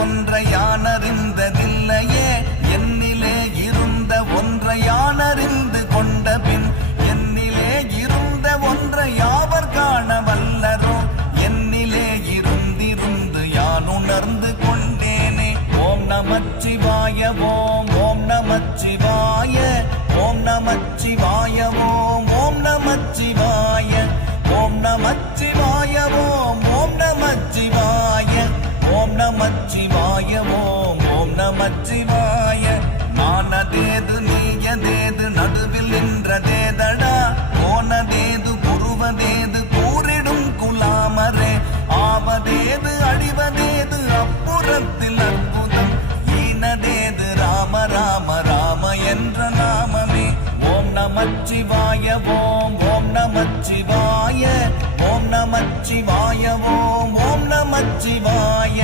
ஒன்றை யானறிந்ததில்லையே என்னிலே இருந்த ஒன்றை யானறிந்து கொண்ட பின் என்னிலே இருந்த ஒன்றை யாவர் காண வல்லரோ என்னிலே இருந்திருந்து யான் உணர்ந்து கொண்டேனே. ஓம் நமச்சிவாய ஓம் ஓம் நமச்சிவாய ஓம் நமச்சிவாய ஓம் ஓம் நமச்சிவாய ஓம் நமச்சிவாய ஓம் ஓம் நமச்சிவாய ஓம் நமச்சிவாய ஓம் ஓம் நமச்சிவாய. நானதேது நீயதேது நடுவில் நின்றதேதடா போனதேது புருவதேது கூறிடும் குலாமரே ஆவதேது அழிவதேது அப்புறத்தில் அற்புதம் ஈனதேது ராம ராம ராம என்ற நாமமே. ஓம் நமச்சிவாய ஓம் ஓம் நமச்சிவாய ஓம் நமச்சிவாய ஓம் ஓம் நமச்சிவாய.